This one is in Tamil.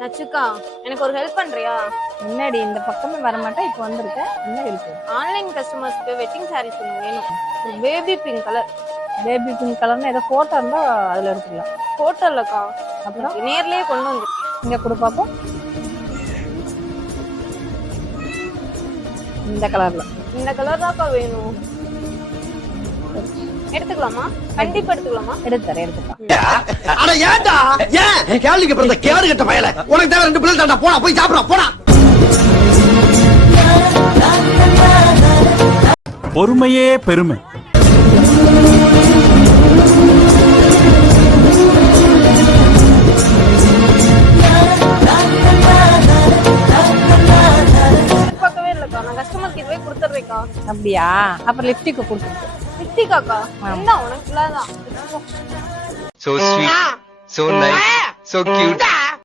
நச்சுக்கா, எனக்கு ஒரு ஹெல்ப் பண்றியா? முன்னாடி இந்த பக்கமே வர மாட்டேன், இப்போ வந்திருக்க. என்ன இருக்கு? ஆன்லைன் கஸ்டமர்ஸ்க்கு வெட்டிங் சாரீஸ் ஒன்று வேணும். Baby pink colour. Baby pink கலர்னு ஏதோ போட்டோ இருந்தா அதுல எடுத்துக்கலாம். போட்டோ இல்லக்கா, அப்புறம் நேர்லயே கொண்டு வந்துருக்கேன். இங்க கொடு பாப்போம். இந்த கலர்ல. இந்த கலர் தான்க்கா வேணும். எடுத்துக்கலாமா? கண்டிப்பா எடுத்துக்கலாமா? எடுத்துக்கலாம். அட ஏன்டா ஏன் கேள்விக்கு பிறந்த கேடு கட்ட பயல உனக்கு தேவை 2 பிள்ளை தாண்டா போடா போய் சாப்பிடா போடா. பொறுமையே பெருமை. பார்க்கவே இல்லக்கா, நான் கஸ்டமருக்கு இதுவே கொடுத்துட்றேக்கா. அப்படியா? அப்புறம் லிப்ஸ்டிக் கொடுத்துருக்கு. லிப்ஸ்டிக்காக்கா? இந்தா உனக்கு இல்லாதான். So sweet, so nice, so cute.